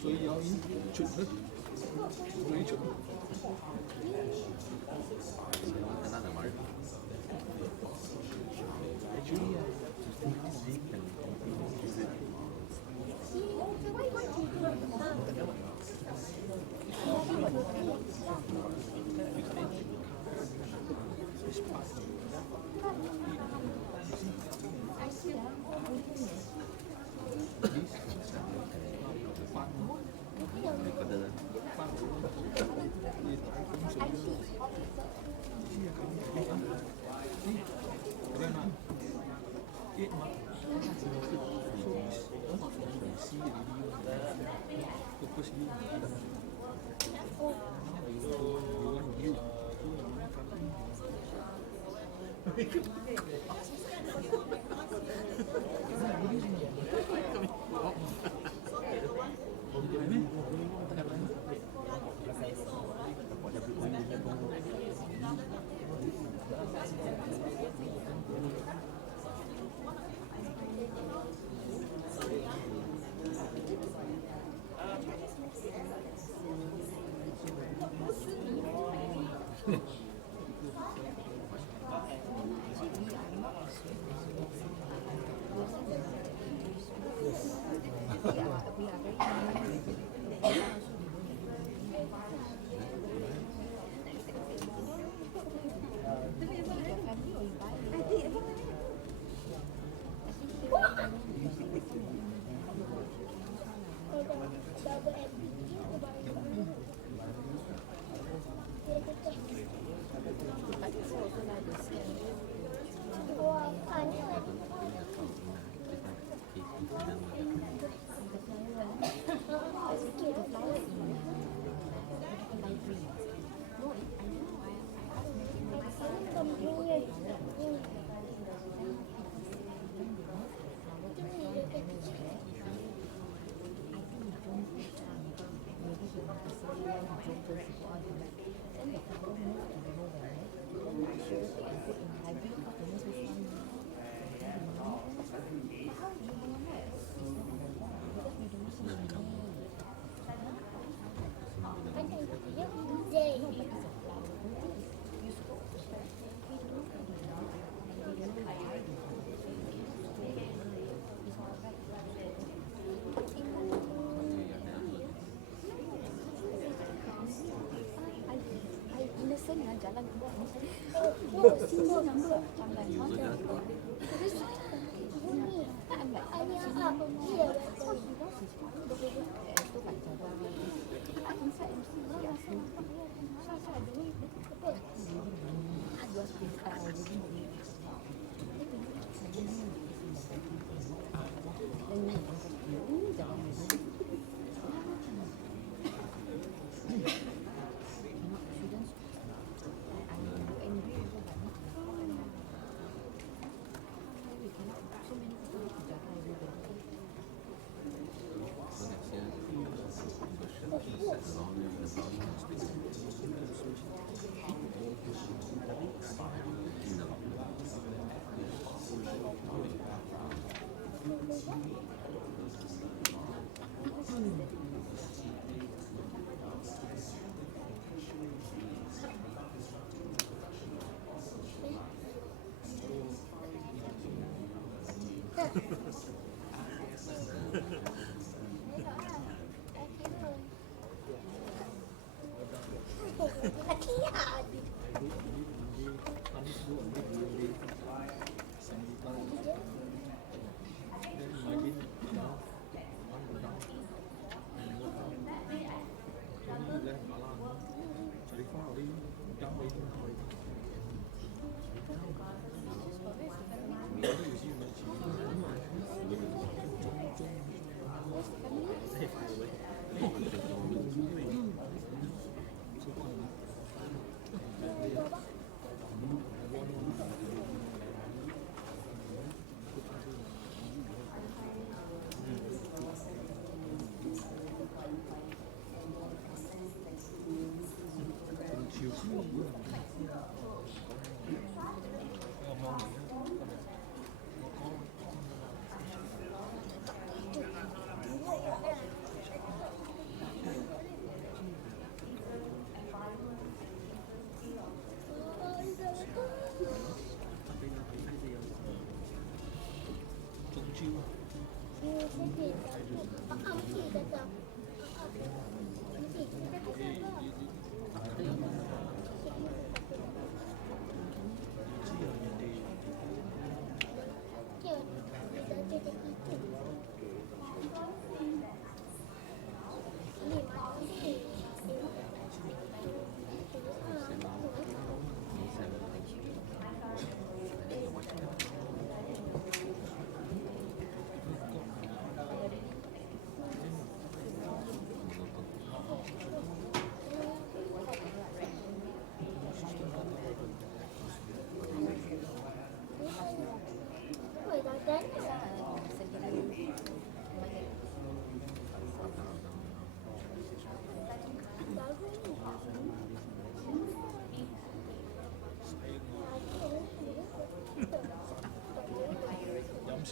所以要准的，对准。Another mark. Actually,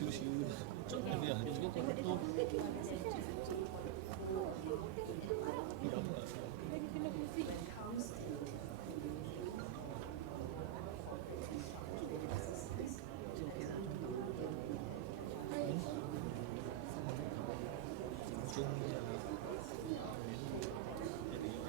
少少盡力嘅人用嗰個都飲啊。中啊，一定要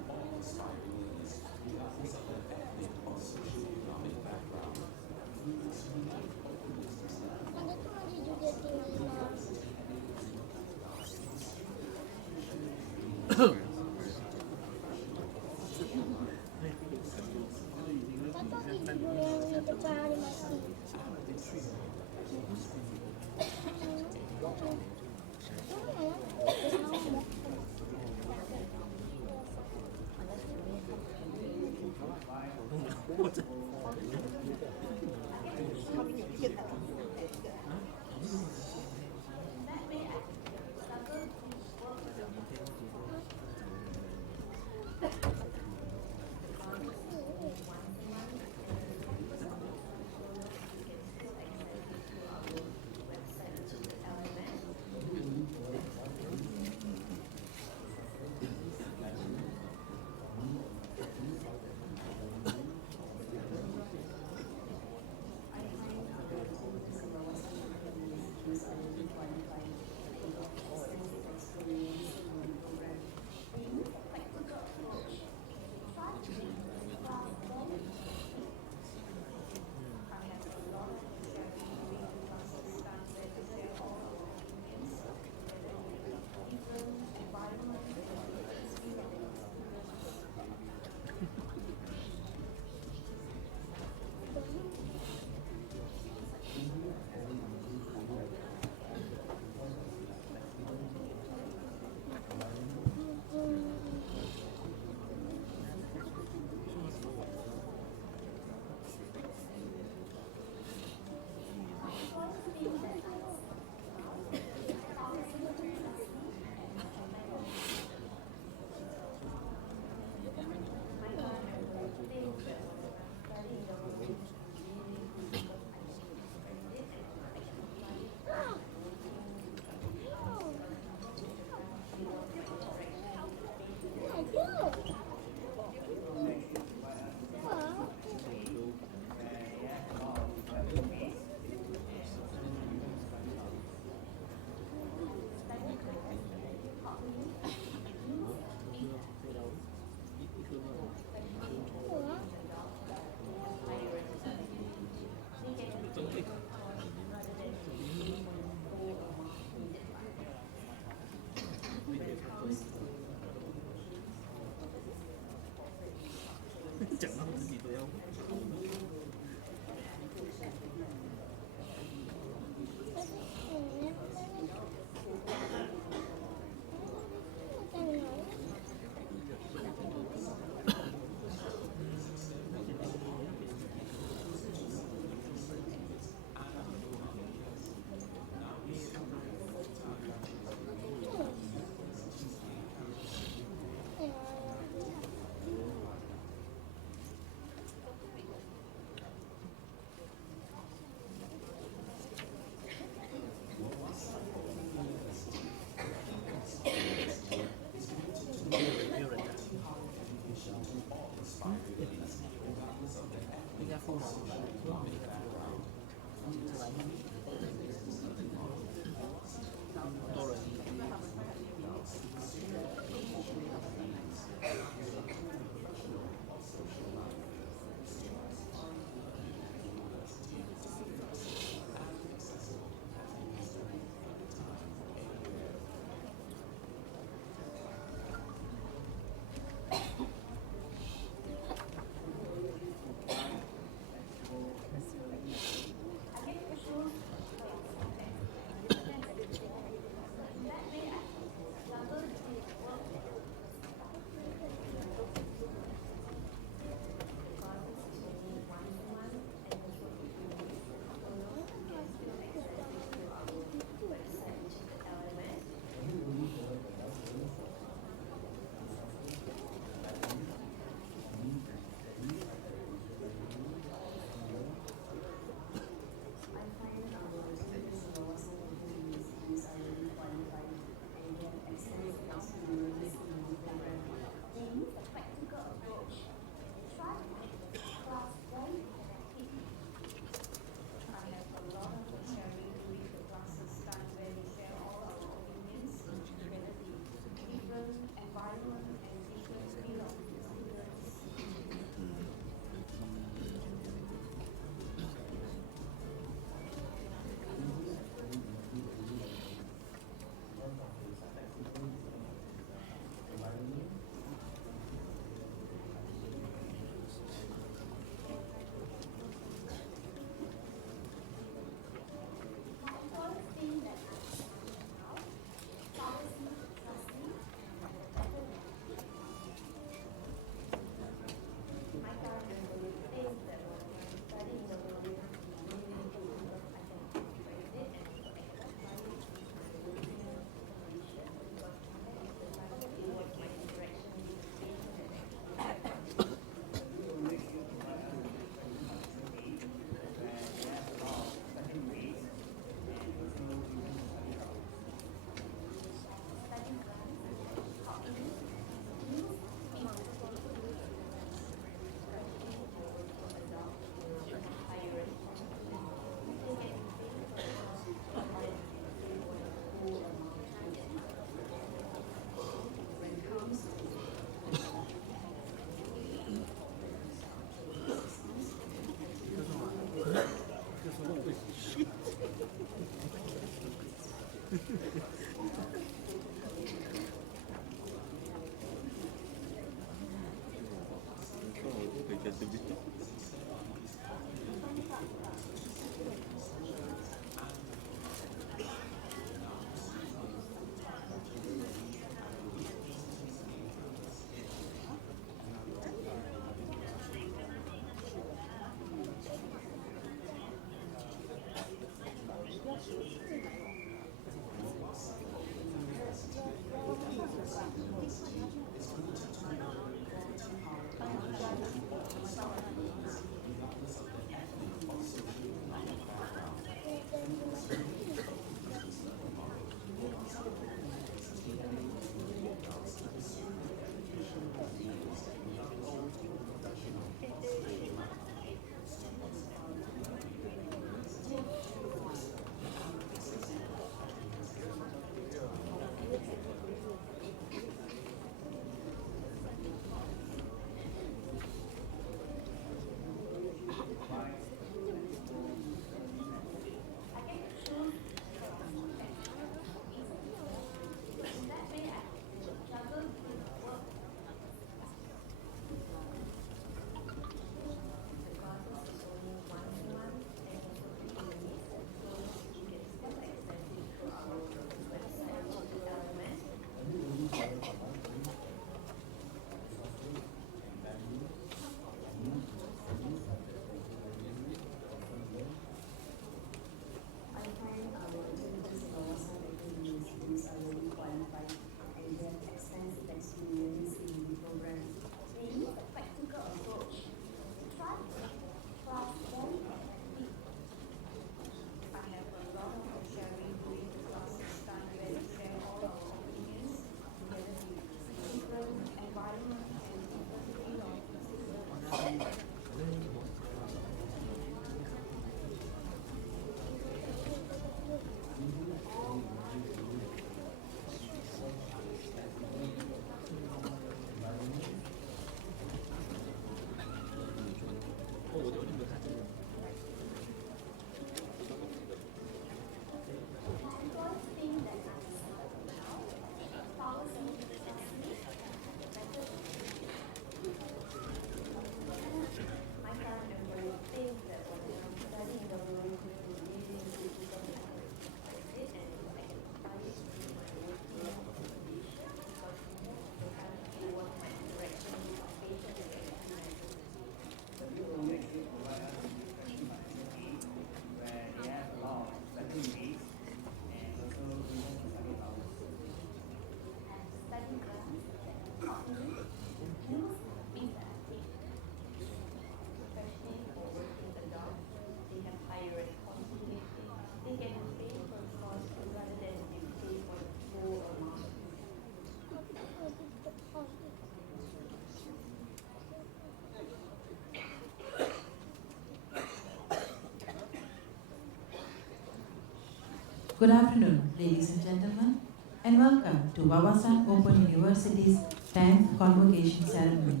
Good afternoon, ladies and gentlemen, and welcome to Wawasan Open University's 10th Convocation Ceremony.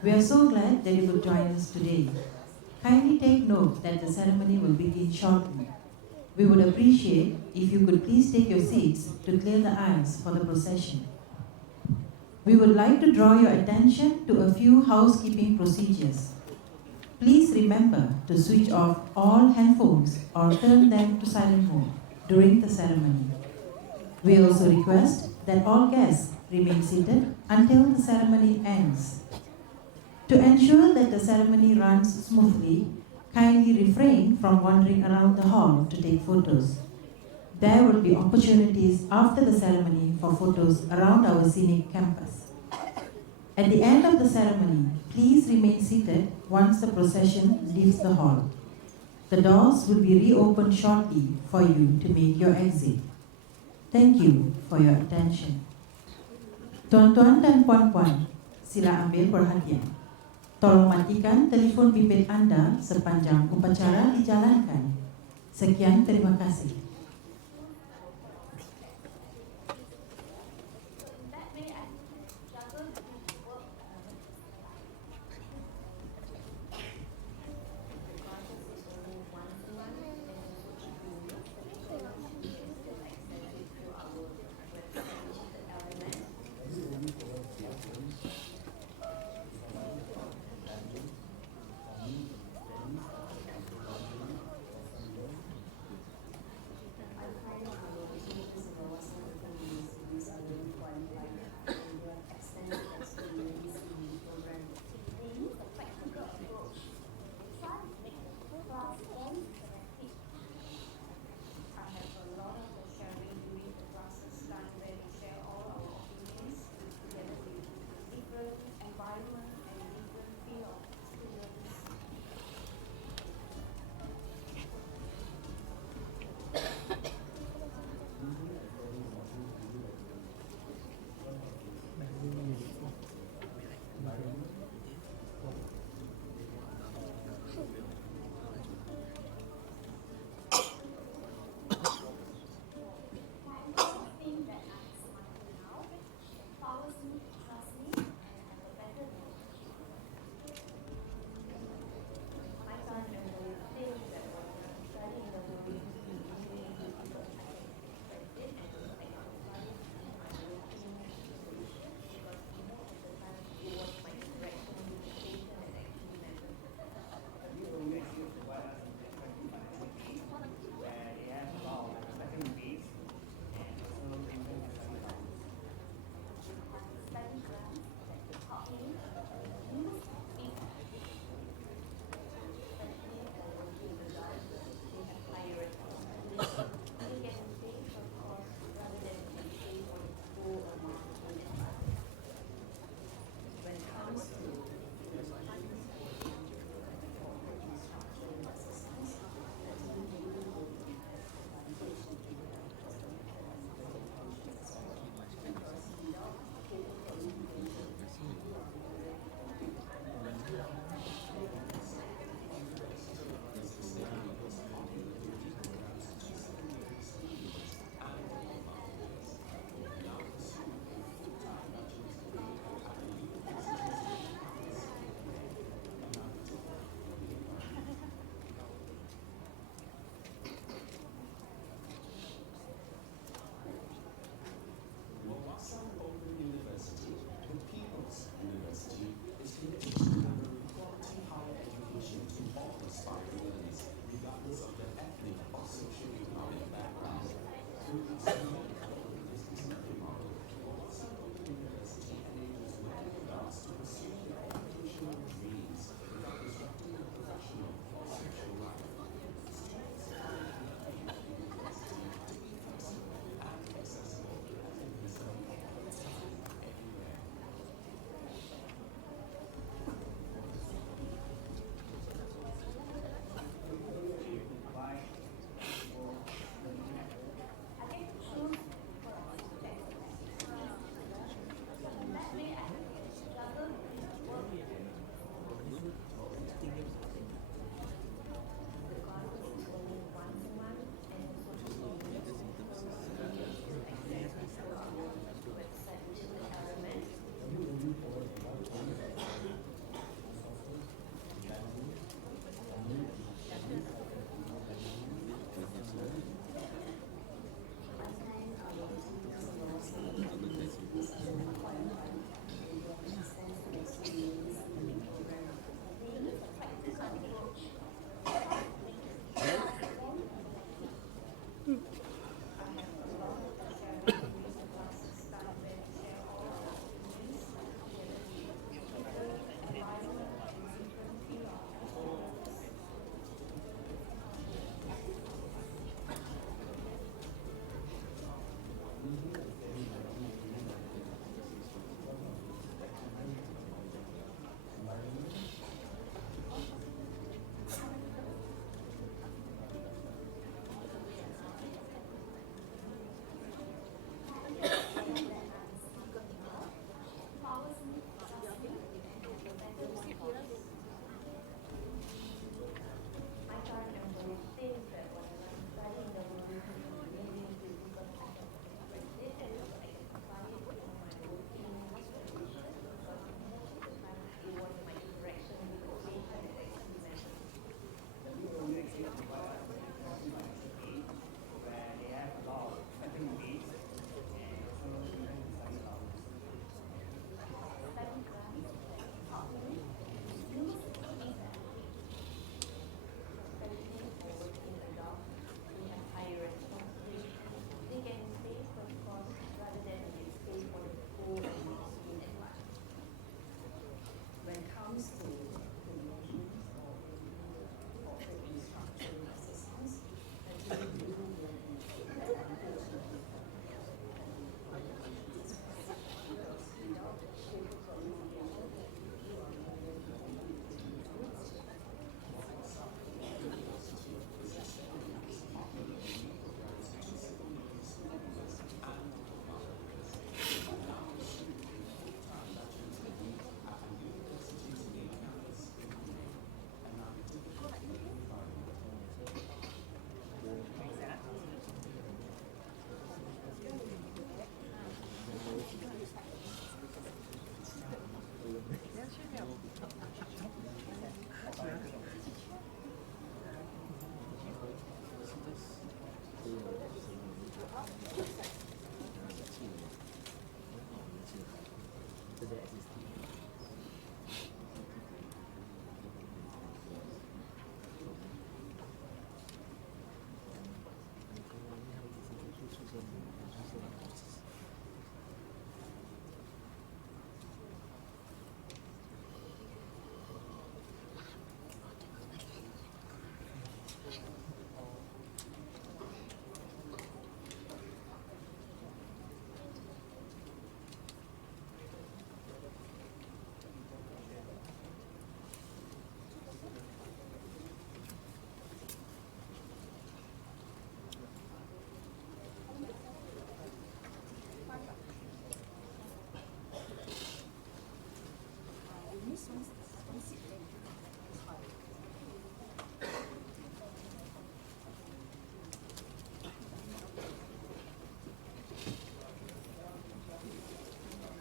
We are so glad that you could join us today. Kindly take note that the ceremony will begin shortly. We would appreciate if you could please take your seats to clear the aisles for the procession. We would like to draw your attention to a few housekeeping procedures. Please remember to switch off all handphones or turn them to silent mode during the ceremony. We also request that all guests remain seated until the ceremony ends. To ensure that the ceremony runs smoothly, kindly refrain from wandering around the hall to take photos. There will be opportunities after the ceremony for photos around our scenic campus. At the end of the ceremony, please remain seated once the procession leaves the hall. The doors will be reopened shortly for you to make your exit. Thank you for your attention. Tuan-tuan dan puan-puan, sila ambil perhatian. Tolong matikan telefon bimbit Anda sepanjang upacara dijalankan. Sekian, terima kasih.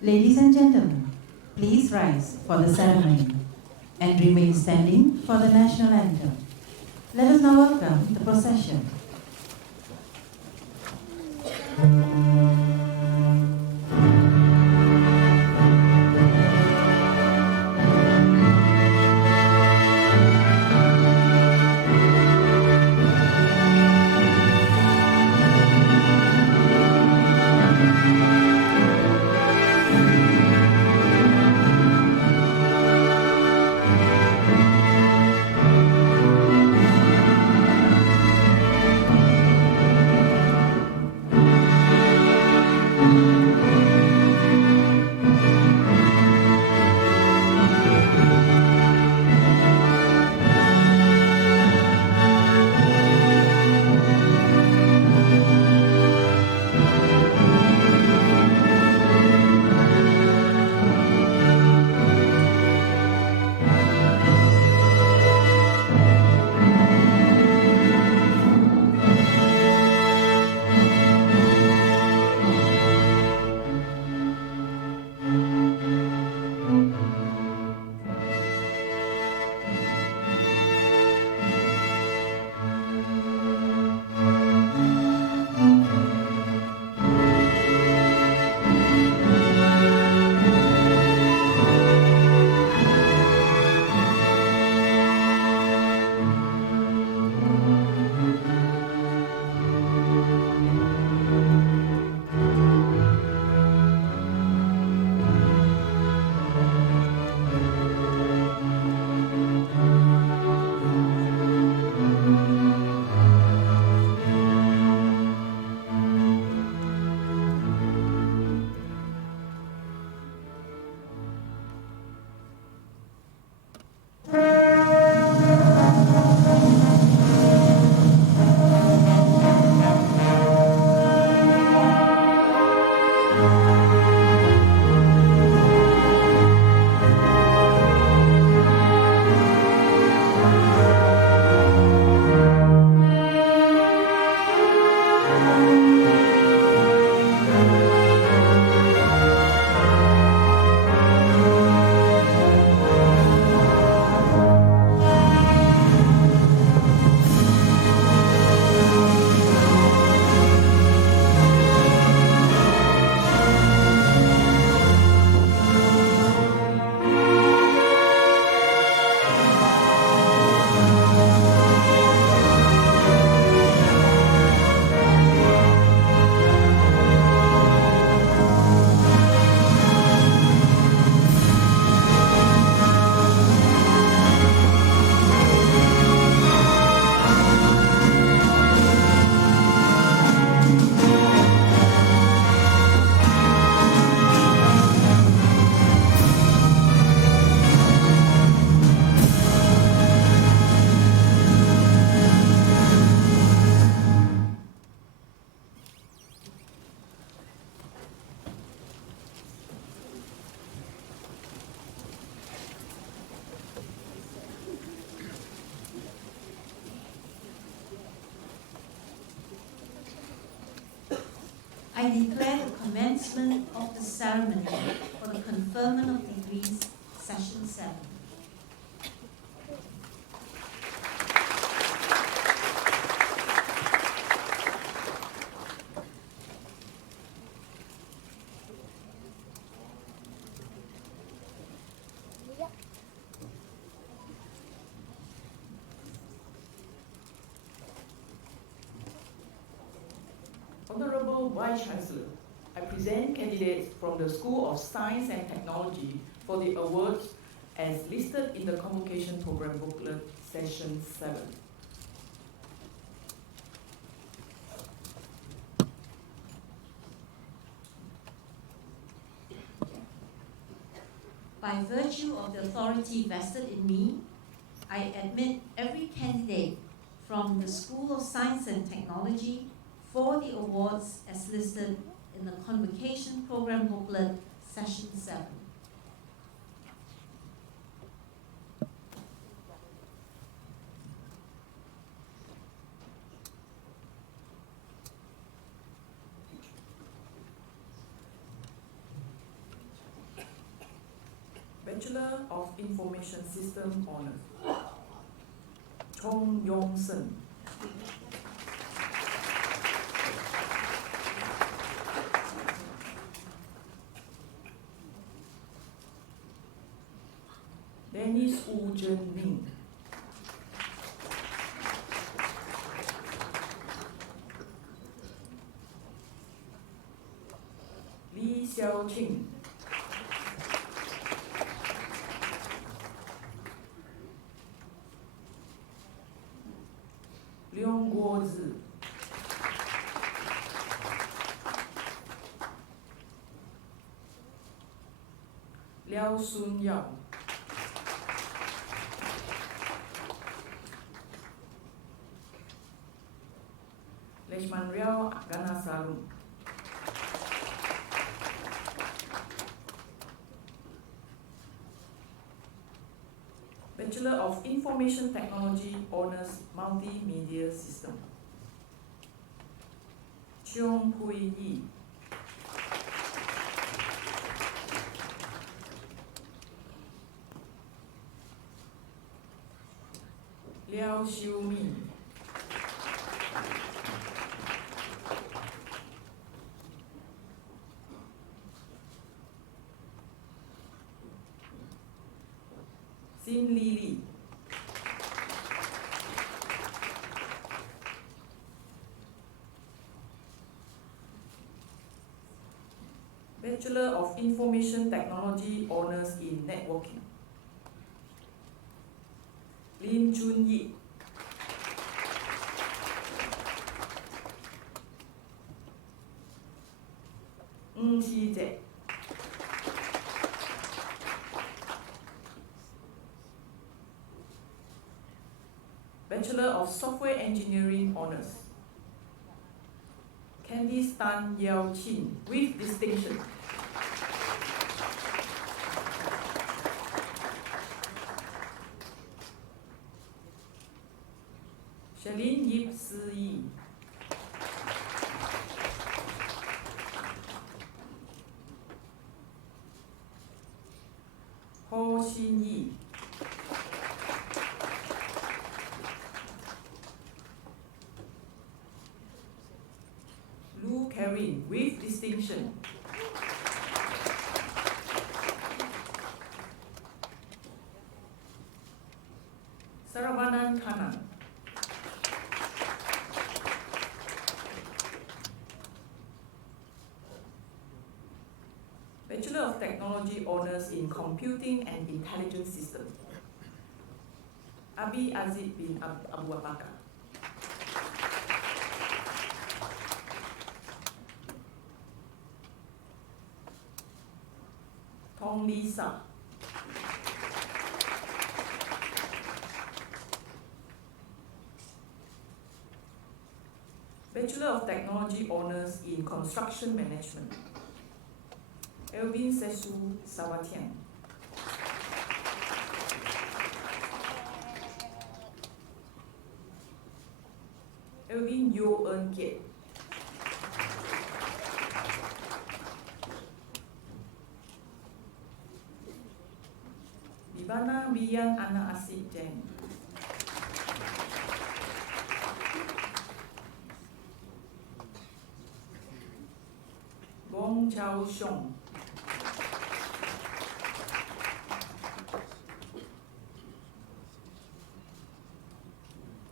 Ladies and gentlemen, please rise for the ceremony and remain standing for the National Anthem. Let us now welcome the procession. I declare the commencement of the ceremony for the conferment of degrees, Session 7. Honorable Vice-Chancellor, I present candidates from the School of Science and Technology for the awards as listed in the Convocation Program Booklet, Session 7. By virtue of the authority vested in me, I admit every candidate from the School of Science and Technology for the awards as listed in the Convocation Program Booklet, Session 7. Bachelor of Information System Honours, Chong Yong Sen. Dennis Wu Zhen Ming. Li Xiaoqing. Leong Guozi. Liao Sun Yao. Leshman Riao Ganasarum. Bachelor of Information Technology Honours Multimedia System, Cheong Hui Yi. Liao Xiu Min. Xin Li Li. Bachelor of Information Technology Honours in Networking, Lin Chun Yi. Ng Xi Jie. Bachelor of Software Engineering Honours, Candice Tan Yao Chin with distinction. Shalin Yip Si Yi. Ho Xin Yi. Lu Karin with distinction. Saravanan Kanan. Bachelor of Technology Honours in Computing and Intelligent Systems, Abi Aziz bin Abu Bakar. Tong Lisa. Bachelor of Technology Honours in Construction Management, Elvin Sesu Sawatian. Elvin Yo Eun Kiet. Ivana Bian Ana Asid Jen. Gong Chao Xiong.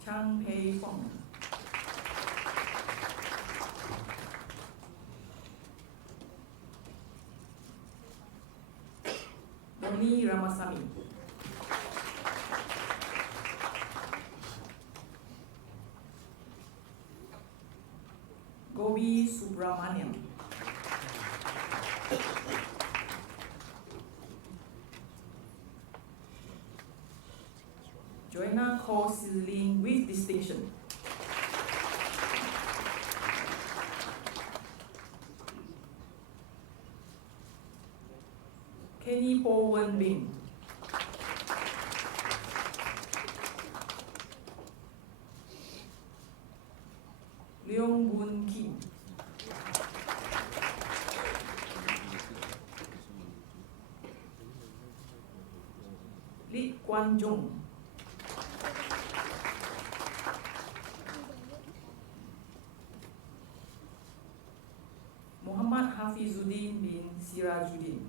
Chang Pei Fong. Doni Ramasamy. Gobi Subramaniam. Joanna Ko Siling with distinction. Kenny Po Wen Bing. Leong Boon Kim. Kwan Jung. Muhammad Hafizuddin bin Sirajuddin.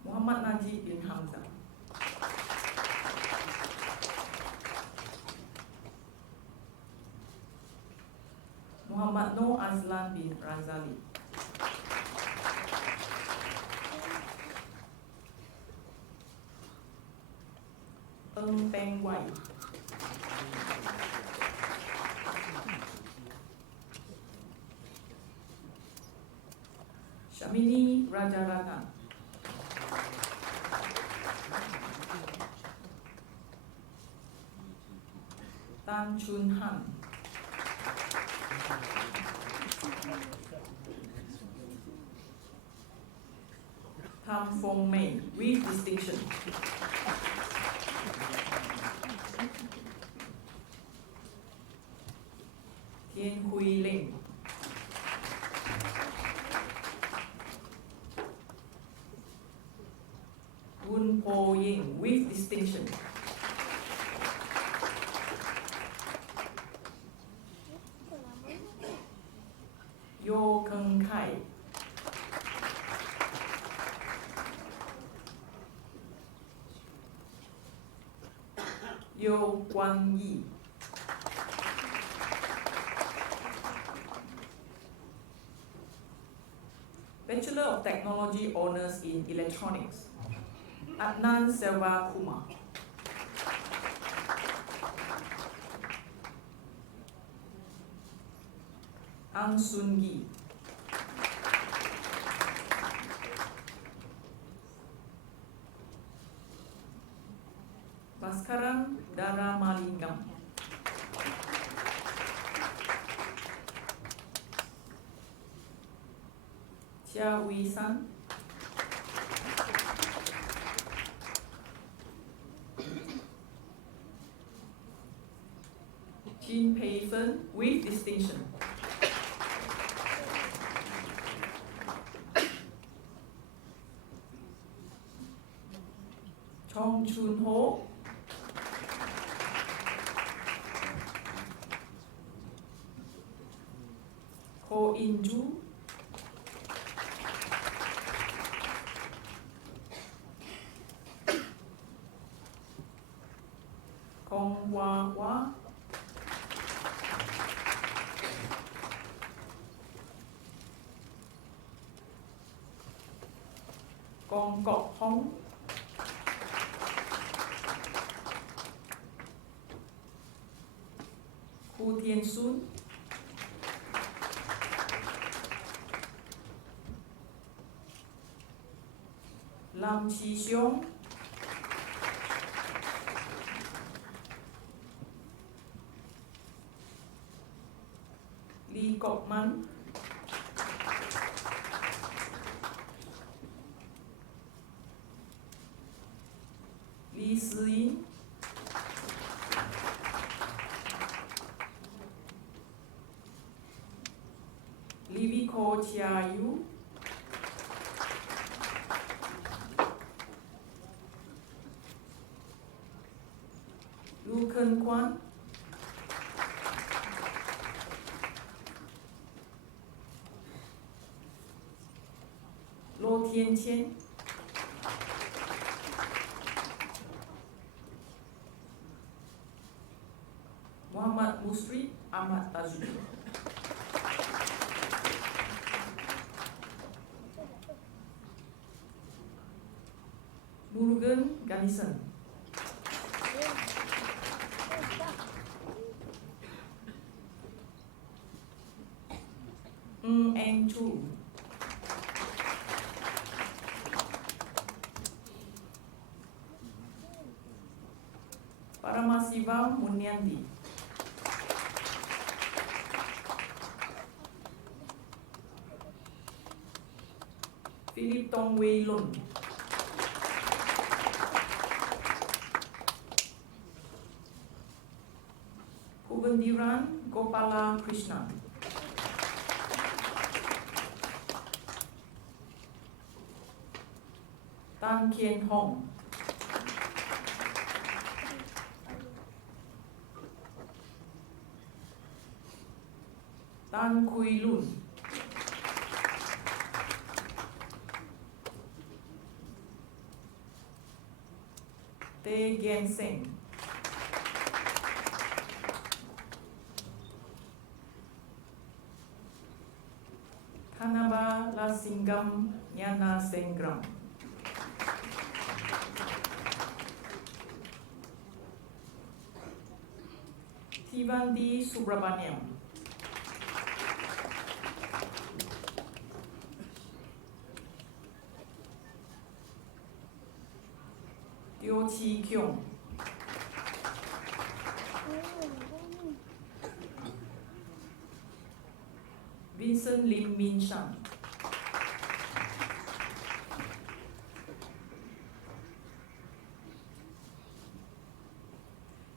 Muhammad Najib bin Hamzah. Muhammad Noor Azlan bin Razali. Eng Peng Wai. Shamini Rajaratnam. Tan Chun Han. Tham Phong Mei with distinction. Tien Hui Ling. Woon Po Ying with distinction. Yo Keng Kai. Yo Guan Yi. Bachelor of Technology Honours in Electronics, Adnan Selva Kumar. Ang Sun Gi. Baskaran Daramalingam. Chia Wee San. Jin Pei Fen with distinction. Chong Chun Ho. Ko In Ju. Kong Hua Hua. Kong Kok Hong. Hu Tien Sun. Lam Chi Xiong. Lee Kok Man. Lee Si Yin. Lee Ko Chia Yu. Lu Ken Kwan. Lo Tian Qian. Muhammad Musri Ahmad Tajuddin. Murugan Ganison. Eng Chu. Paramasiva Munyandi. Philip Tong Wei Lun. Kubendiran Gopala Krishna. Tan Kien Hong, Tan Kui Lun, Teh Gien Seng, Kanaba Lasinggam Nyana Senggram, Tivandi Subrahmanyam, Teo Chi Kyung, Vincent Lim Min Shan,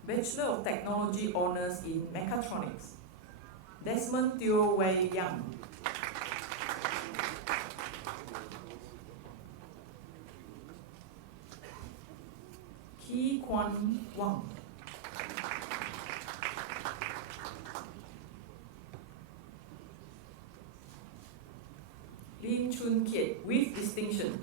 Bachelor of Technology Honours in Mechatronics, Desmond Teo Wei Yang, Ki Kwan Wang, Lin Chun Kiet with distinction,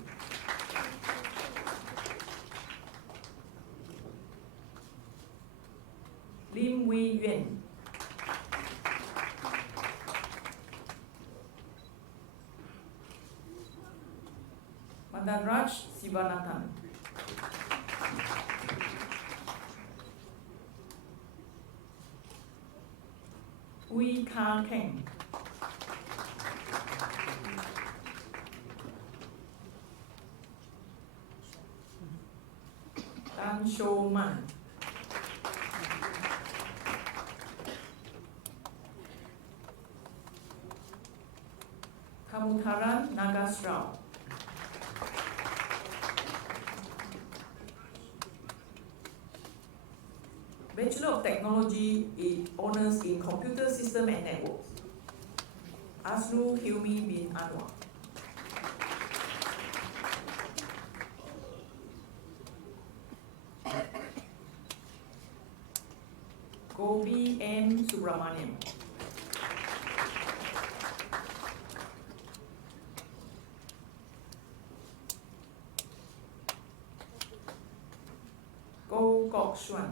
Lim Wei Yuan, Madanraj Sivanathan, Ui Ka Keng, Tan Shou Man, Kamutaran Nagasrao, Bachelor of Technology in Honours in Computer System and Networks, Azrul Hilmi bin Anwar, Gobi M. Subramaniam, Goh Kok Xuan,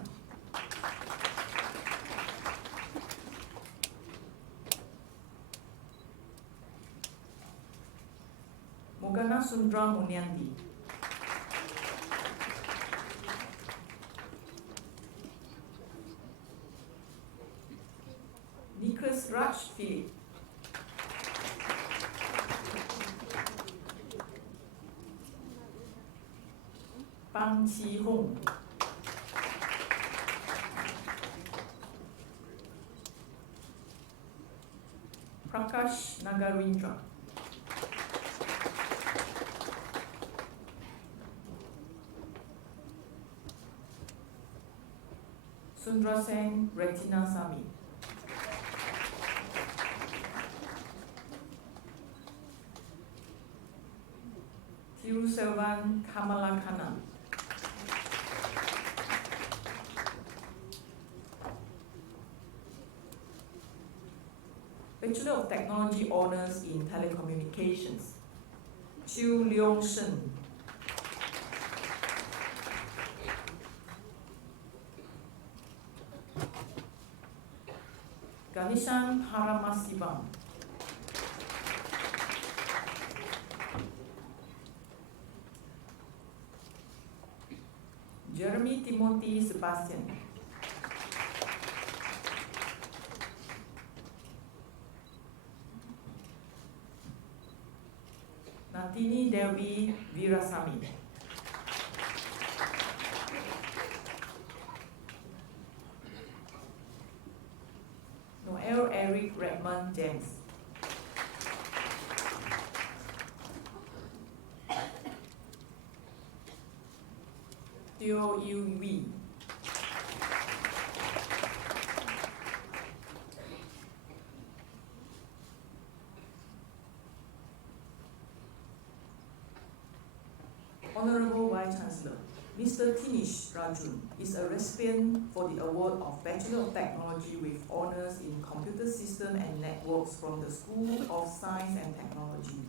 Mogana Sundra Munyandi, Nicholas Raj Philip, Pang Chi Hong, Prakash Nagarindra, Sundrasen Retinasamy, Thiruselvan Kamalakana, Bachelor of Technology Honours in Telecommunications, Chiu Leong Shen, Ganeshan Paramasivam, Jeremy Timothy Sebastian, Natini Devi Virasamy, Noel Eric Redmond James, Teo Yu Wee, Honorable Mr. Tinish Rajun is a recipient for the award of Bachelor of Technology with Honours in Computer System and Networks from the School of Science and Technology.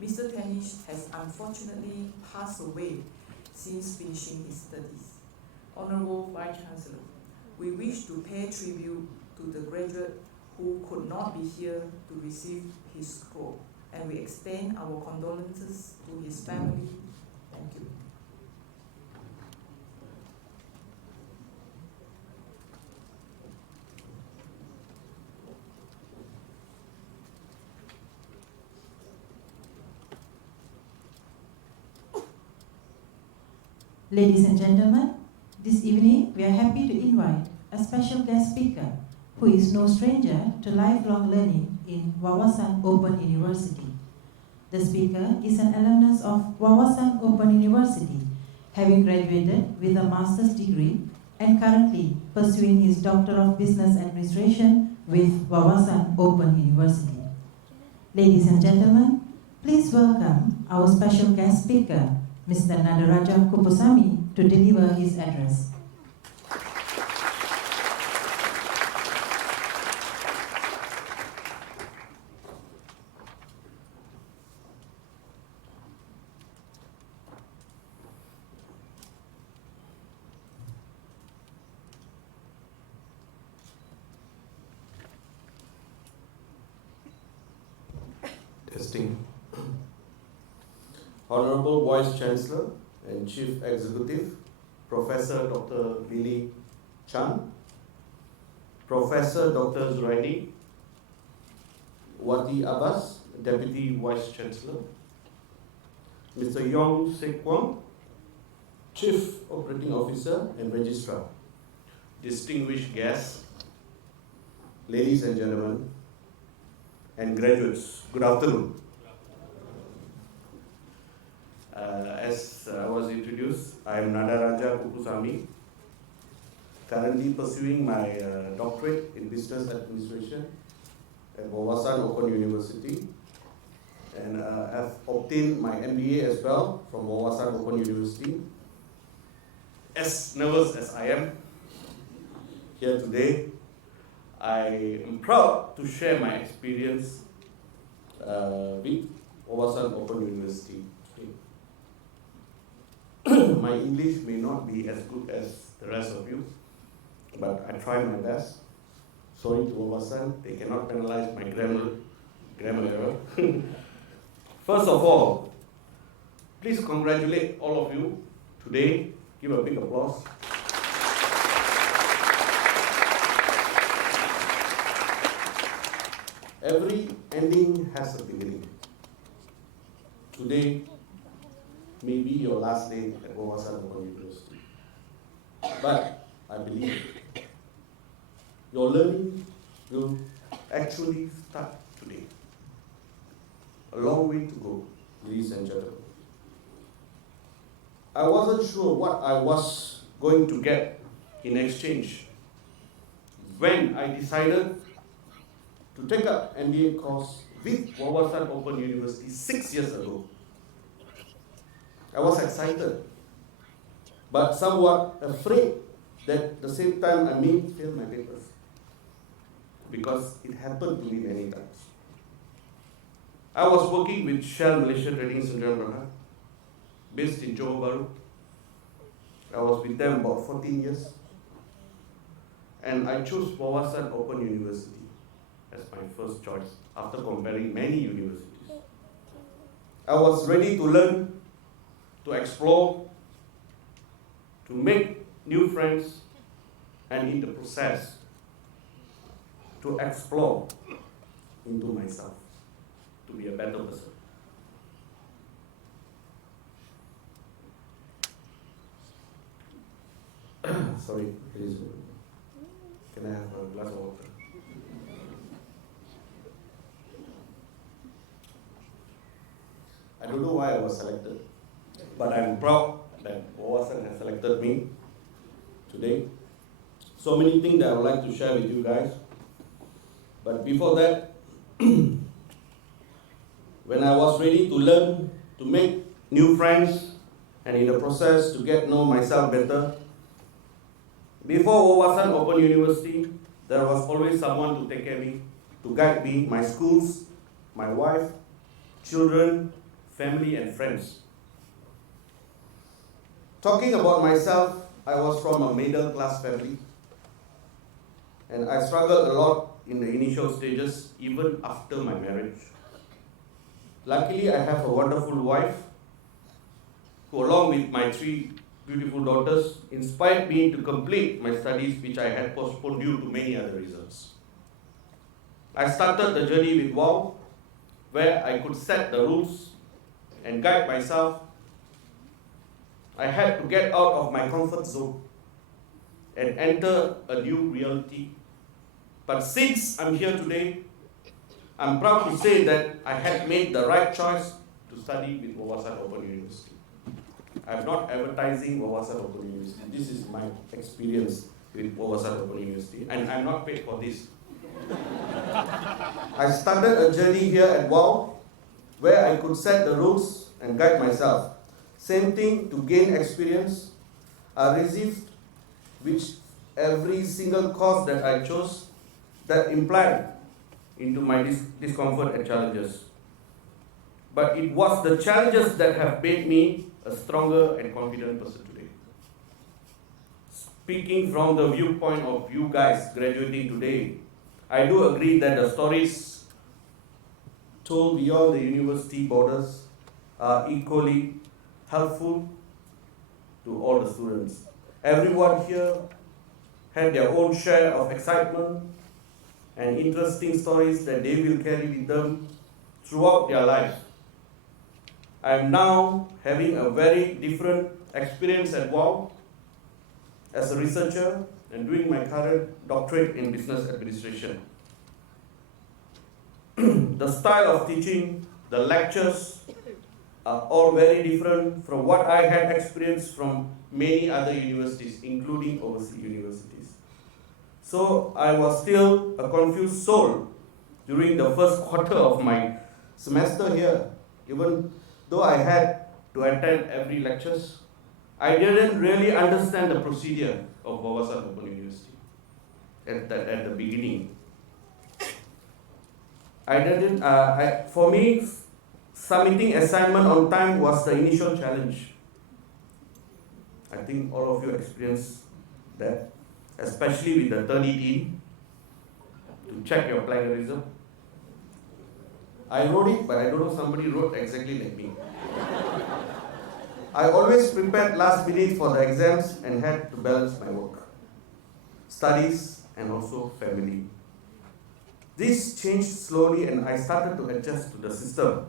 Mr. Tinish has unfortunately passed away since finishing his studies. Honourable Vice Chancellor, we wish to pay tribute to the graduate who could not be here to receive his scroll, and we extend our condolences to his family. Thank you. Ladies and gentlemen, this evening we are happy to invite a special guest speaker who is no stranger to lifelong learning in Wawasan Open University. The speaker is an alumnus of Wawasan Open University, having graduated with a master's degree and currently pursuing his Doctor of Business Administration with Wawasan Open University. Ladies and gentlemen, please welcome our special guest speaker, Mr. Nadaraja Kupusami, to deliver his address. Testing. Honorable Vice Chancellor and Chief Executive, Professor Dr. Lily Chan, Professor Dr. Zuraidi, Wati Abbas, Deputy Vice Chancellor, Mr. Yong Sek Kwang, Chief Operating Officer and Registrar, distinguished guests, ladies and gentlemen, and graduates, good afternoon. As I was introduced, I am Nadaraja Kupusami, currently pursuing my doctorate in business administration at Wawasan Open University, and have obtained my MBA as well from Wawasan Open University. As nervous as I am here today, I am proud to share my experience with Wawasan Open University. My English may not be as good as the rest of you, but I try my best. Sorry to Wawasan, they cannot penalize my grammar error. First of all, please congratulate all of you today. Give a big applause. Every ending has a beginning. Today may be your last day at Wawasan Open University. But I believe your learning will actually start today. A long way to go, ladies and gentlemen. I wasn't sure what I was going to get in exchange when I decided to take up MBA course with Wawasan Open University 6 years ago. I was excited, but somewhat afraid that at the same time I may fail my papers, because it happened to me many times. I was working with Shell Malaysia Trading Sdn, based in Johor Bahru. I was with them about 14 years, and I chose Wawasan Open University as my first choice after comparing many universities. I was ready to learn, to explore, to make new friends, and in the process, to explore into myself, to be a better person. Sorry, please. Can I have a glass of water? I don't know why I was selected, but I'm proud that Wawasan has selected me today. So many things that I would like to share with you guys. But before that, when I was ready to learn, to make new friends, and in the process to get to know myself better. Before Wawasan Open University, there was always someone to take care of me, to guide me, my schools, my wife, children, family and friends. Talking about myself, I was from a middle class family and I struggled a lot in the initial stages, even after my marriage. Luckily, I have a wonderful wife who, along with my 3 beautiful daughters, inspired me to complete my studies which I had postponed due to many other reasons. I started the journey with WOU, where I could set the rules and guide myself. I had to get out of my comfort zone and enter a new reality. But since I'm here today, I'm proud to say that I had made the right choice to study with Wawasan Open University. I'm not advertising Wawasan Open University. This is my experience with Wawasan Open University, and I'm not paid for this. I started a journey here at WOU, where I could set the rules and guide myself. Same thing to gain experience. I received which every single course that I chose that implied into my discomfort and challenges. But it was the challenges that have made me a stronger and confident person today. Speaking from the viewpoint of you guys graduating today, I do agree that the stories told beyond the university borders are equally helpful to all the students. Everyone here had their own share of excitement and interesting stories that they will carry with them throughout their life. I am now having a very different experience at WOU as a researcher and doing my current doctorate in business administration. The style of teaching, the lectures are all very different from what I had experienced from many other universities, including overseas universities. So I was still a confused soul during the first quarter of my semester here. Even though I had to attend every lectures, I didn't really understand the procedure of Wawasan Open University at the beginning. For me, submitting assignment on time was the initial challenge. I think all of you experienced that, especially with the 30D, to check your plagiarism. I wrote it, but I don't know, somebody wrote exactly like me. I always prepared last minute for the exams and had to balance my work, studies, and also family. This changed slowly and I started to adjust to the system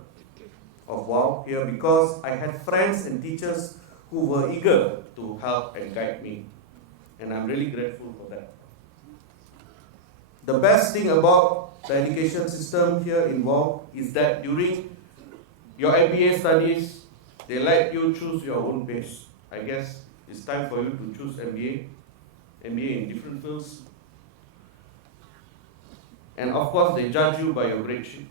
of WOU here because I had friends and teachers who were eager to help and guide me. And I'm really grateful for that. The best thing about the education system here in WOU is that during your MBA studies, they let you choose your own pace. I guess it's time for you to choose MBA in different fields. And of course, they judge you by your grade sheet.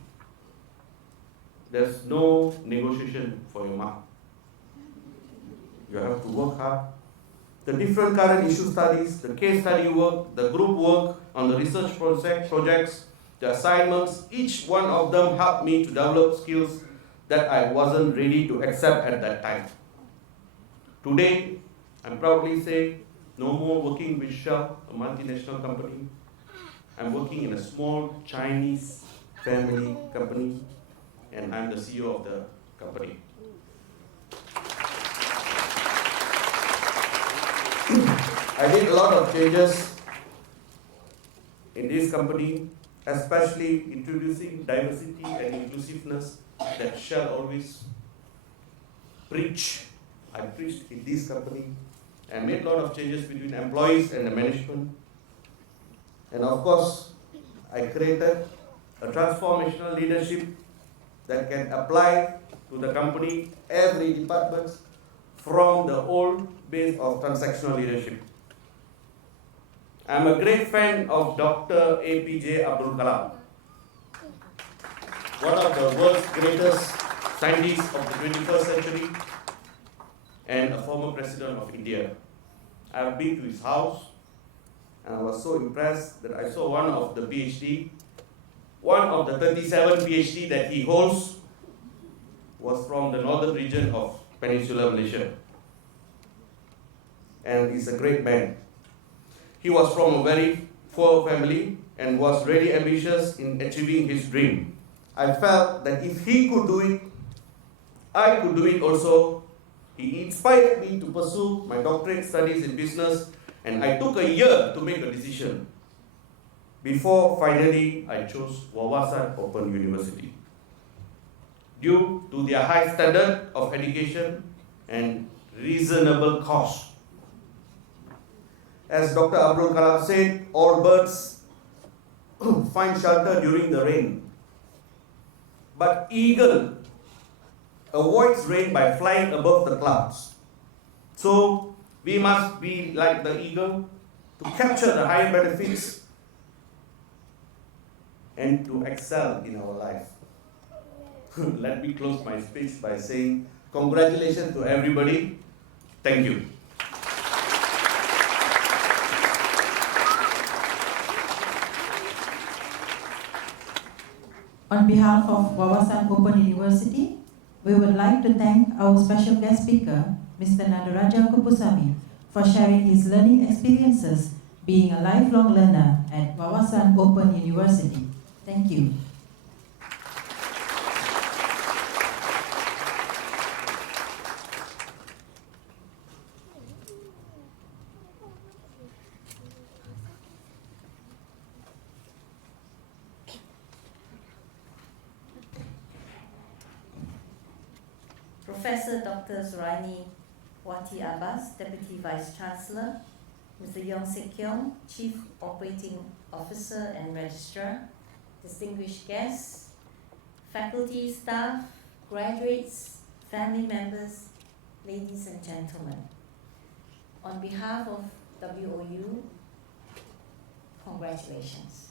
There's no negotiation for your mark. You have to work hard. The different current issue studies, the case study work, the group work on the research projects, the assignments, each one of them helped me to develop skills that I wasn't ready to accept at that time. Today, I'm proudly saying, no more working with Shell, a multinational company. I'm working in a small Chinese family company, and I'm the CEO of the company. I did a lot of changes in this company, especially introducing diversity and inclusiveness that Shell always preach. I preached in this company and made a lot of changes between employees and the management. And of course, I created a transformational leadership that can apply to the company, every department, from the old base of transactional leadership. I'm a great fan of Dr. APJ Abdul Kalam, one of the world's greatest scientists of the 21st century. and a former president of India. I have been to his house, and I was so impressed that I saw one of the 37 PhD that he holds was from the northern region of Peninsular Malaysia. And he's a great man. He was from a very poor family and was really ambitious in achieving his dream. I felt that if he could do it, I could do it also. He inspired me to pursue my doctorate studies in business, and I took a year to make a decision before finally I chose Wawasan Open University. Due to their high standard of education and reasonable cost. As Dr. Abdul Kalam said, all birds find shelter during the rain. But eagle avoids rain by flying above the clouds. So we must be like the eagle to capture the higher benefits and to excel in our life. Let me close my speech by saying congratulations to everybody. Thank you. On behalf of Wawasan Open University, we would like to thank our special guest speaker, Mr. Nadaraja Kupusamy, for sharing his learning experiences being a lifelong learner at Wawasan Open University. Thank you. Professor Dr. Zuraini Wati Abbas, Deputy Vice Chancellor, Mr. Yong Sik Keong, Chief Operating Officer and Registrar, distinguished guests, faculty, staff, graduates, family members, ladies and gentlemen. On behalf of WOU, congratulations.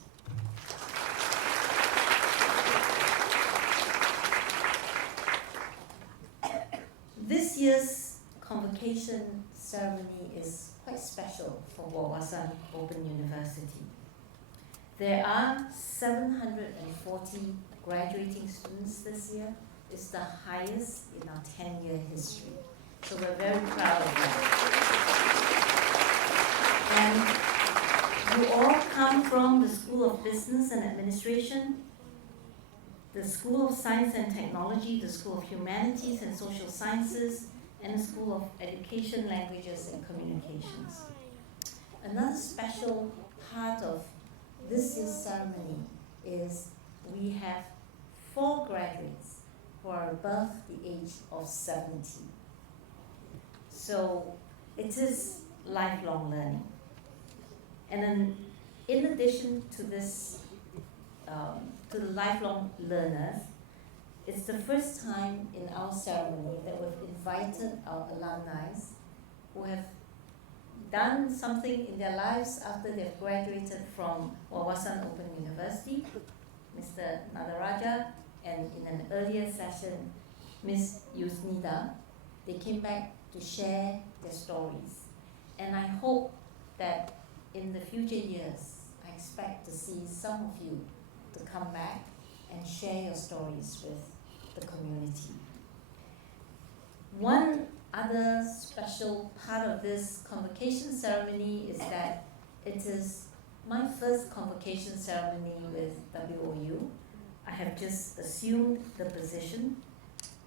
This year's convocation ceremony is quite special for Wawasan Open University. There are 740 graduating students this year. It's the highest in our 10-year history. So we're very proud of that. And you all come from the School of Business and Administration, the School of Science and Technology, the School of Humanities and Social Sciences, and the School of Education, Languages and Communications. Another special part of this year's ceremony is we have 4 graduates who are above the age of 70. So it is lifelong learning. And then in addition to this, to the lifelong learners, it's the first time in our ceremony that we've invited our alumni who have done something in their lives after they've graduated from Wawasan Open University, Mr. Nadaraja, and in an earlier session, Ms. Yusnida. They came back to share their stories. And I hope that in the future years, I expect to see some of you to come back and share your stories with the community. One other special part of this convocation ceremony is that it is my first convocation ceremony with WOU. I have just assumed the position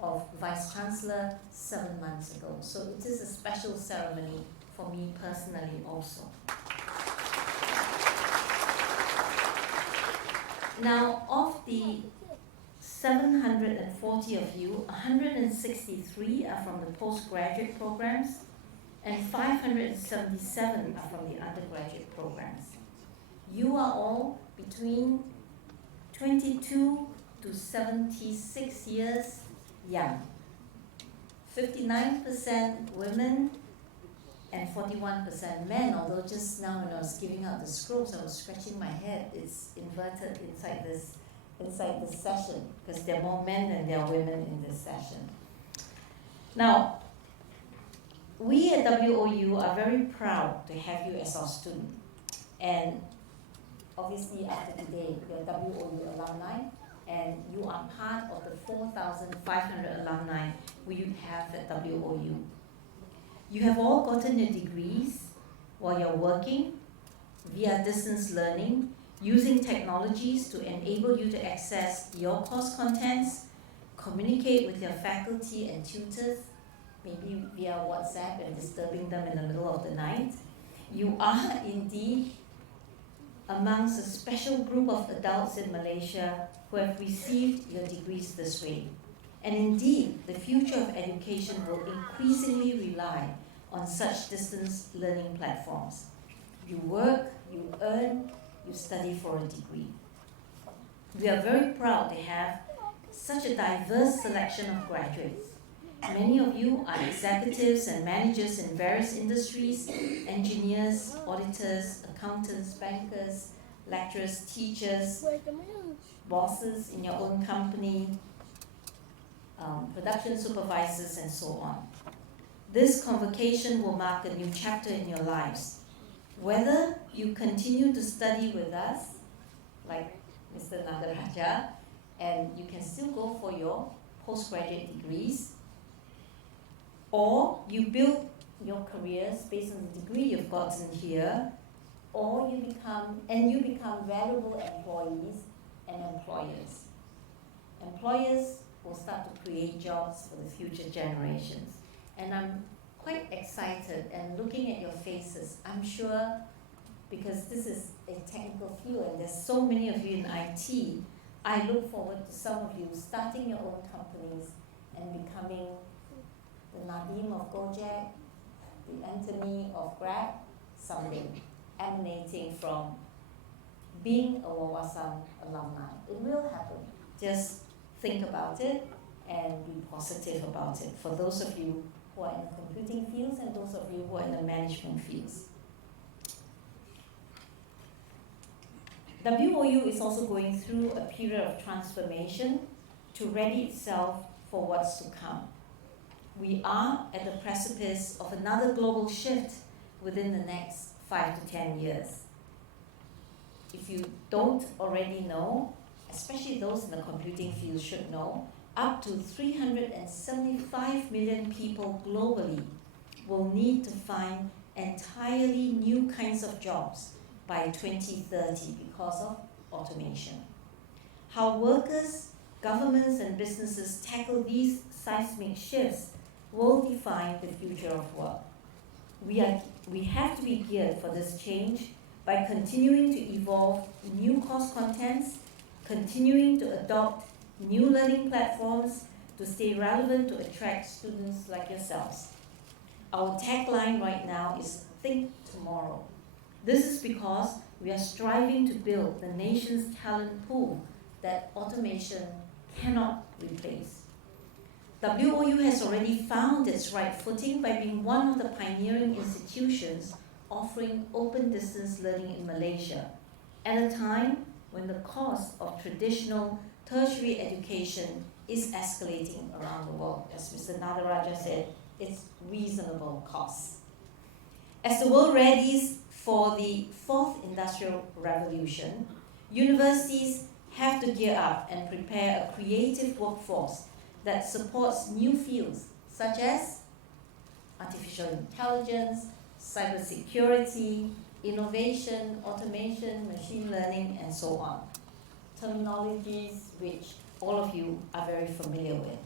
of Vice Chancellor 7 months ago. So it is a special ceremony for me personally also. Now, of the 740 of you, 163 are from the postgraduate programs and 577 are from the undergraduate programs. You are all between 22 to 76 years young. 59% women and 41% men, although just now when I was giving out the scrolls, I was scratching my head. It's inverted inside this session, because there are more men than there are women in this session. Now, we at WOU are very proud to have you as our student. And obviously after today, you're WOU alumni, and you are part of the 4,500 alumni we have at WOU. You have all gotten your degrees while you're working via distance learning, using technologies to enable you to access your course contents, communicate with your faculty and tutors, maybe via WhatsApp and disturbing them in the middle of the night. You are indeed amongst a special group of adults in Malaysia who have received your degrees this way. And indeed, the future of education will increasingly rely on such distance learning platforms. You work, you earn, you study for a degree. We are very proud to have such a diverse selection of graduates. Many of you are executives and managers in various industries, engineers, auditors, accountants, bankers, lecturers, teachers, bosses in your own company, production supervisors, and so on. This convocation will mark a new chapter in your lives. Whether you continue to study with us, like Mr. Nagaraja, and you can still go for your postgraduate degrees, or you build your careers based on the degree you've gotten here, or you become valuable employees and employers. Employers will start to create jobs for the future generations. And I'm quite excited, and looking at your faces, I'm sure, because this is a technical field and there's so many of you in IT, I look forward to some of you starting your own companies and becoming the Nadim of Gojek, the Anthony of Grab, someday, emanating from being a Wawasan alumni. It will happen. Just think about it and be positive about it, for those of you who are in the computing fields and those of you who are in the management fields. WOU is also going through a period of transformation to ready itself for what's to come. We are at the precipice of another global shift within the next 5 to 10 years. If you don't already know, especially those in the computing field should know, up to 375 million people globally will need to find entirely new kinds of jobs by 2030 because of automation. How workers, governments, and businesses tackle these seismic shifts will define the future of work. We have to be geared for this change by continuing to evolve new course contents, continuing to adopt new learning platforms to stay relevant to attract students like yourselves. Our tagline right now is Think Tomorrow. This is because we are striving to build the nation's talent pool that automation cannot replace. WOU has already found its right footing by being one of the pioneering institutions offering open distance learning in Malaysia at a time when the cost of traditional tertiary education is escalating around the world. As Mr. Nadaraja said, it's reasonable costs. As the world readies for the fourth industrial revolution, universities have to gear up and prepare a creative workforce that supports new fields such as artificial intelligence, cybersecurity, innovation, automation, machine learning, and so on. Terminologies which all of you are very familiar with.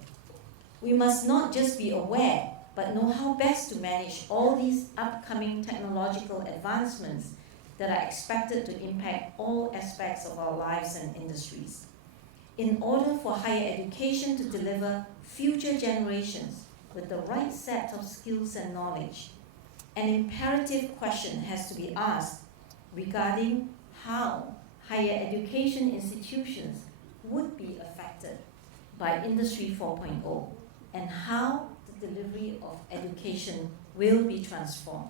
We must not just be aware, but know how best to manage all these upcoming technological advancements that are expected to impact all aspects of our lives and industries. In order for higher education to deliver future generations with the right set of skills and knowledge, an imperative question has to be asked regarding how higher education institutions would be affected by Industry 4.0 and how the delivery of education will be transformed.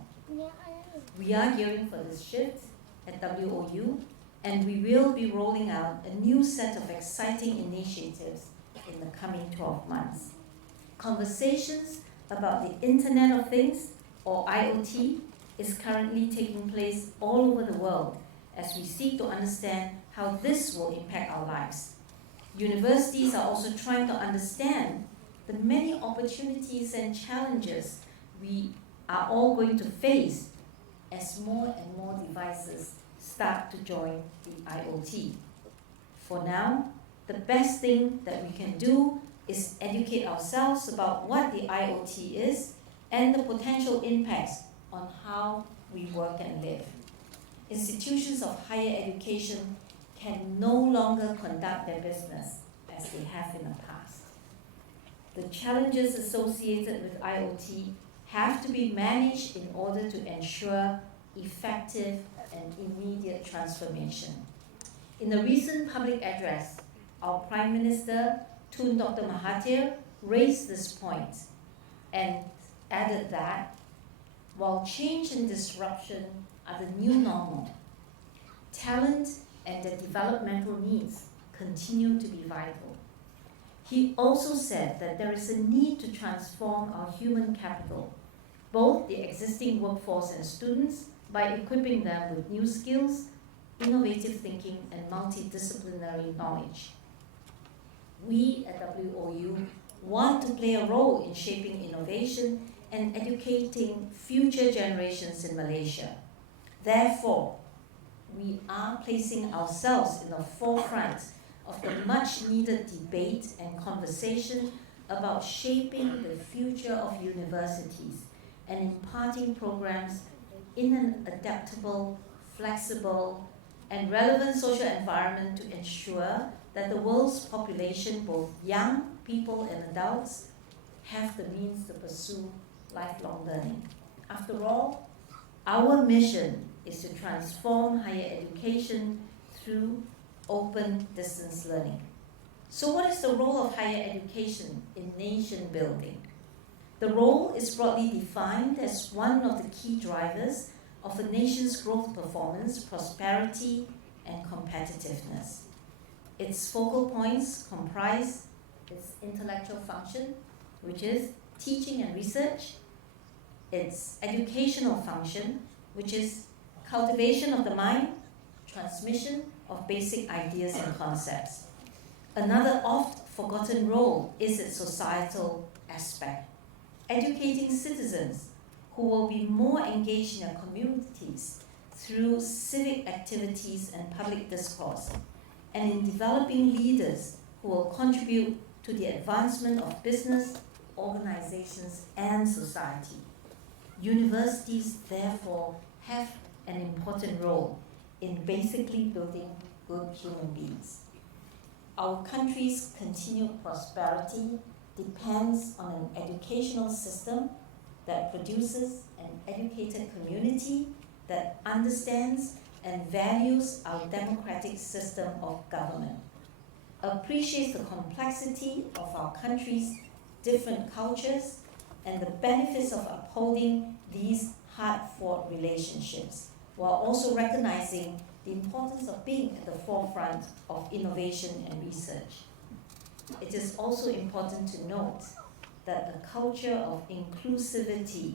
We are gearing for this shift at WOU, and we will be rolling out a new set of exciting initiatives in the coming 12 months. Conversations about the Internet of Things, or IoT, is currently taking place all over the world as we seek to understand how this will impact our lives. Universities are also trying to understand the many opportunities and challenges we are all going to face as more and more devices start to join the IoT. For now, the best thing that we can do is educate ourselves about what the IoT is and the potential impacts on how we work and live. Institutions of higher education can no longer conduct their business as they have in the past. The challenges associated with IoT have to be managed in order to ensure effective and immediate transformation. In a recent public address, our Prime Minister, Tun Dr. Mahathir, raised this point and added that while change and disruption are the new normal, talent and their developmental needs continue to be vital. He also said that there is a need to transform our human capital, both the existing workforce and students, by equipping them with new skills, innovative thinking, and multidisciplinary knowledge. We at WOU want to play a role in shaping innovation and educating future generations in Malaysia. Therefore, we are placing ourselves in the forefront of the much needed debate and conversation about shaping the future of universities and imparting programs in an adaptable, flexible, and relevant social environment to ensure that the world's population, both young people and adults, have the means to pursue lifelong learning. After all, our mission is to transform higher education through open distance learning. So what is the role of higher education in nation building? The role is broadly defined as one of the key drivers of a nation's growth performance, prosperity, and competitiveness. Its focal points comprise its intellectual function, which is teaching and research, its educational function, which is cultivation of the mind, transmission of basic ideas and concepts. Another oft-forgotten role is its societal aspect, educating citizens who will be more engaged in their communities through civic activities and public discourse, and in developing leaders who will contribute to the advancement of business, organizations, and society. Universities, therefore, have an important role in basically building good human beings. Our country's continued prosperity depends on an educational system that produces an educated community that understands and values our democratic system of government, appreciates the complexity of our country's different cultures, and the benefits of upholding these hard-fought relationships, while also recognizing the importance of being at the forefront of innovation and research. It is also important to note that a culture of inclusivity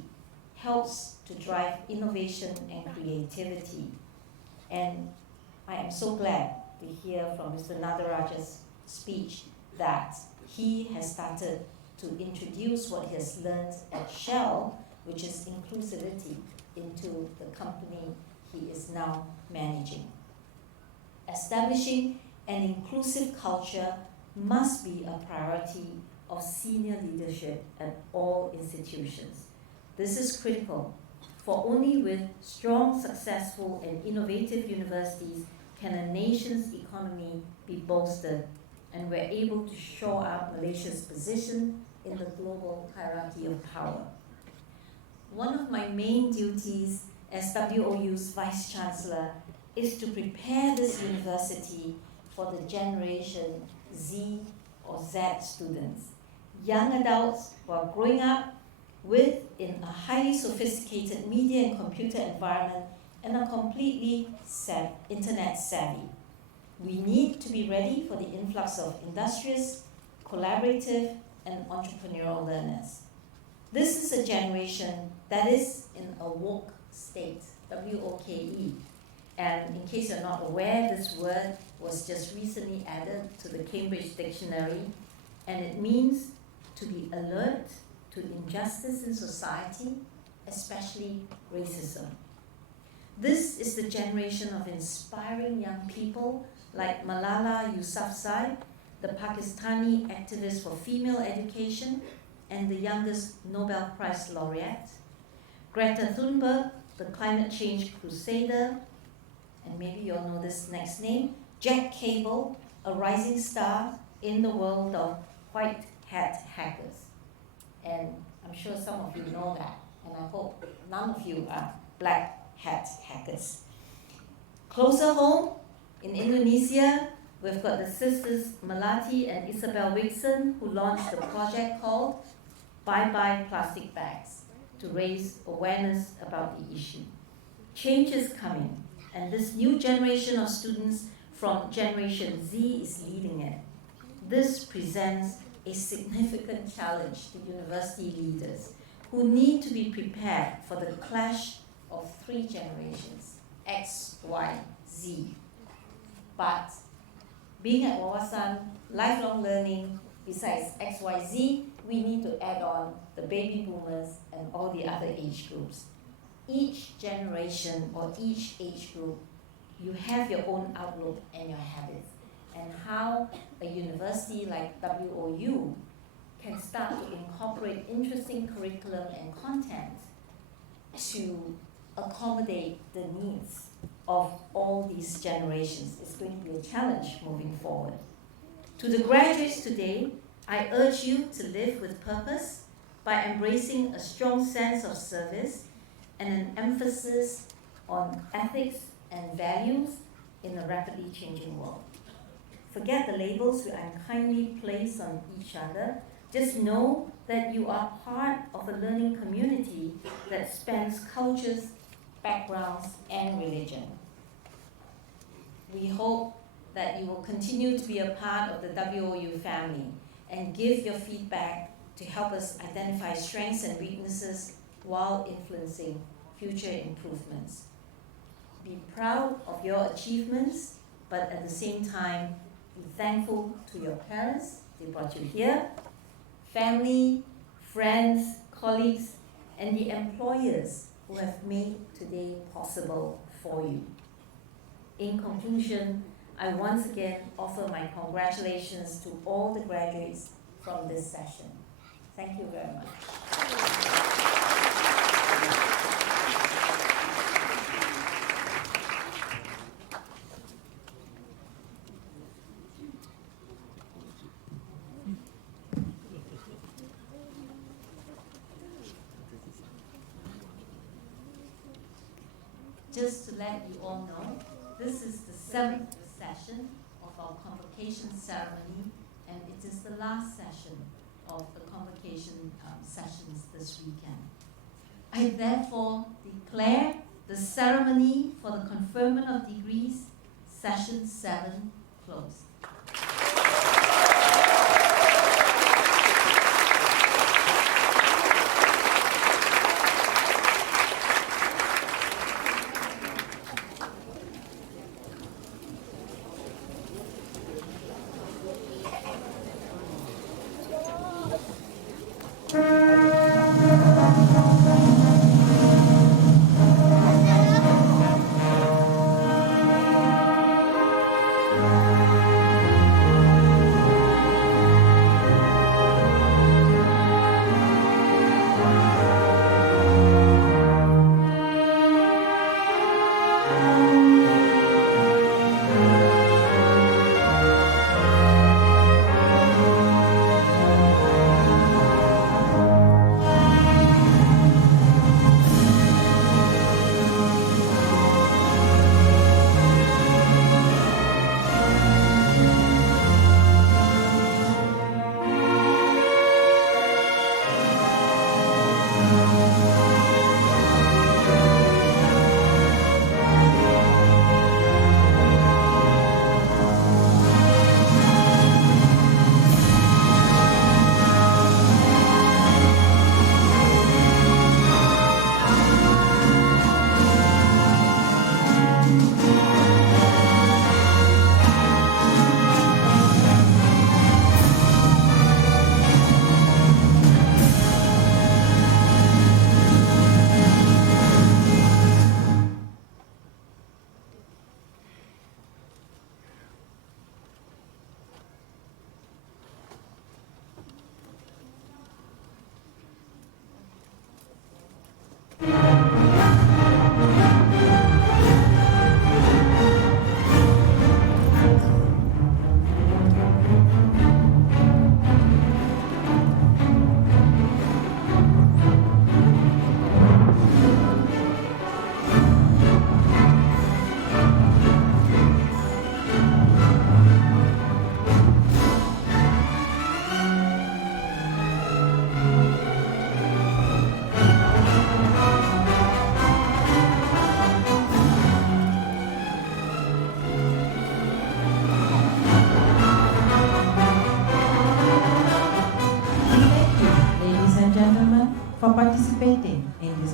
helps to drive innovation and creativity. And I am so glad to hear from Mr. Nadaraja's speech that he has started to introduce what he has learned at Shell, which is inclusivity, into the company he is now managing. Establishing an inclusive culture must be a priority of senior leadership at all institutions. This is critical, for only with strong, successful, and innovative universities can a nation's economy be bolstered, and we're able to shore up Malaysia's position in the global hierarchy of power. One of my main duties as WOU's Vice Chancellor is to prepare this university for the Generation Z or Z students, young adults who are growing up within a highly sophisticated media and computer environment and are completely internet savvy. We need to be ready for the influx of industrious, collaborative, and entrepreneurial learners. This is a generation that is in a woke state, W-O-K-E. And in case you're not aware, this word was just recently added to the Cambridge Dictionary, and it means to be alert to injustice in society, especially racism. This is the generation of inspiring young people like Malala Yousafzai, the Pakistani activist for female education and the youngest Nobel Prize laureate, Greta Thunberg, the climate change crusader, and maybe you'll know this next name, Jack Cable, a rising star in the world of white hat hackers. And I'm sure some of you know that, and I hope none of you are black hat hackers. Closer home, in Indonesia, we've got the sisters Melati and Isabel Wixon, who launched a project called Bye Bye Plastic Bags to raise awareness about the issue. Change is coming, and this new generation of students from Generation Z is leading it. This presents a significant challenge to university leaders who need to be prepared for the clash of three generations, X, Y, Z. But being at Wawasan, lifelong learning, besides X, Y, Z, we need to add on the baby boomers and all the other age groups. Each generation or each age group, you have your own outlook and your habits, and how a university like WOU can start to incorporate interesting curriculum and content to accommodate the needs of all these generations. It's going to be a challenge moving forward. To the graduates today, I urge you to live with purpose by embracing a strong sense of service and an emphasis on ethics and values in a rapidly changing world. Forget the labels we unkindly place on each other. Just know that you are part of a learning community that spans cultures, backgrounds, and religion. We hope that you will continue to be a part of the WOU family and give your feedback to help us identify strengths and weaknesses while influencing future improvements. Be proud of your achievements, but at the same time, be thankful to your parents, they brought you here, family, friends, colleagues, and the employers who have made today possible for you. In conclusion, I once again offer my congratulations to all the graduates from this session. Thank you very much. Just to let you all know, this is the 7th session of our convocation ceremony, and it is the last session of the convocation sessions this weekend. I therefore declare the ceremony for the conferment of degrees, session 7, closed.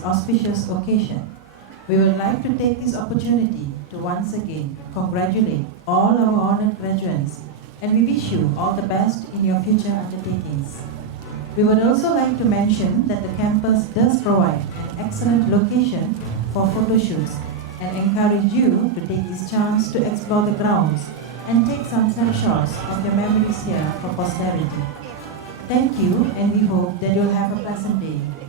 auspicious occasion, we would like to take this opportunity to once again congratulate all our honored graduates, and we wish you all the best in your future undertakings. We would also like to mention that the campus does provide an excellent location for photo shoots and encourage you to take this chance to explore the grounds and take some snapshots of your memories here for posterity. Thank you, and we hope that you'll have a pleasant day.